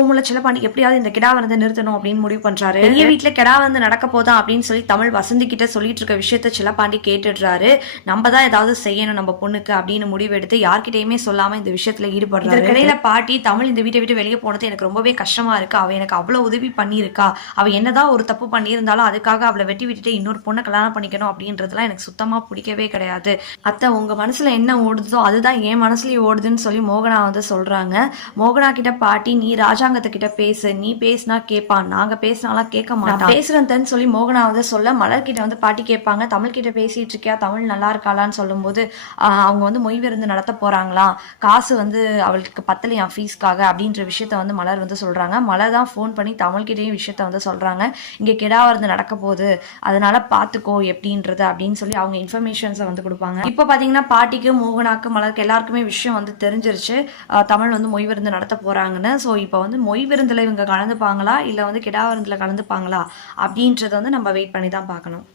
ரூமுல செல்லப்பாண்டி எப்படியாவது இந்த கிடா வந்து நிறுத்தணும் அப்படின்னு முடிவு பண்றாரு. பெரிய வீட்டுல கிடா வந்து நடக்க போதா அப்படின்னு சொல்லி தமிழ் வசந்தி கிட்ட சொல்லிட்டு இருக்க விஷயத்த செல்லப்பாண்டி கேட்டுடுறாரு. நம்ம தான் ஏதாவது செய்யணும் நம்ம பொண்ணுக்கு அப்படின்னு முடிவெடுத்து யார்கிட்டயுமே சொல்லாம இந்த விஷயத்துல ஈடுபடுறாரு. இடையில பாட்டி தமிழ் இந்த வீட்டை விட்டு வெளியே போனது எனக்கு ரொம்பவே கஷ்டமா இருக்கு, அவ எனக்கு அவ்வளவு உதவி பண்ணியிருக்கா, அவ என்னதான் ஒரு தப்பு பண்ணியிருந்தாலும் அதுக்காக அவளை வெட்டி விட்டுட்டு இன்னொரு பொண்ணை கல்யாணம் பண்ணிக்கணும் அப்படின்றதுலாம் எனக்கு சுத்தமா பிடிக்கவே கிடையாது. அத்தை உங்க மனசுல என்ன ஓடுதோ அதுதான் என் மனசுலயும் ஓடுதுன்னு சொல்லி மோகனா வந்து சொல்றாங்க. மோகனா கிட்ட பாட்டி நீ ராஜாங்கத்துக்கிட்ட பேசு, நீ பேசினா கேட்பான், நாங்க பேசினாலாம் கேட்க மாட்டான், பேசுறேன்னு சொல்லி மோகனா வந்து சொல்ல மலர்கிட்ட வந்து பாட்டி கேட்பாங்க தமிழ் கிட்ட பேசிட்டு இருக்கியா, தமிழ் நல்லா இருக்காளான்னு சொல்லும் போது அவங்க வந்து மொய் விருந்து நடத்த போறாங்களாம், காசு வந்து அவளுக்கு பத்தலையாம் ஃபீஸ்க்காக அப்படின்ற விஷயத்த வந்து மலர் வந்து சொல்றாங்க. மலர் தான் ஃபோன் பண்ணி தமிழ்கிட்டையும் விஷயத்த வந்து சொல்றாங்க, இங்க கிடா விருந்து நடக்க போகுது அதனால பாத்துக்கோ எப்படின்றது அப்படின்னு சொல்லி அவங்க இன்ஃபர்மேஷன்ஸை வந்து கொடுப்பாங்க. இப்போ பாத்தீங்கன்னா பாட்டிக்கு மோகனாக்கு மலருக்கு எல்லாருக்குமே விஷயம் வந்து தெரிஞ்சிருச்சு, தமிழ் வந்து மொய் விருந்து நடத்த போறாங்கன்னு. ஸோ இப்போ வந்து மொய் விருந்தில் இவங்க கலந்துப்பாங்களா இல்லை வந்து கிடா விருந்தில் கலந்துப்பாங்களா அப்படின்றத வந்து நம்ம வெயிட் பண்ணி தான் பார்க்கணும்.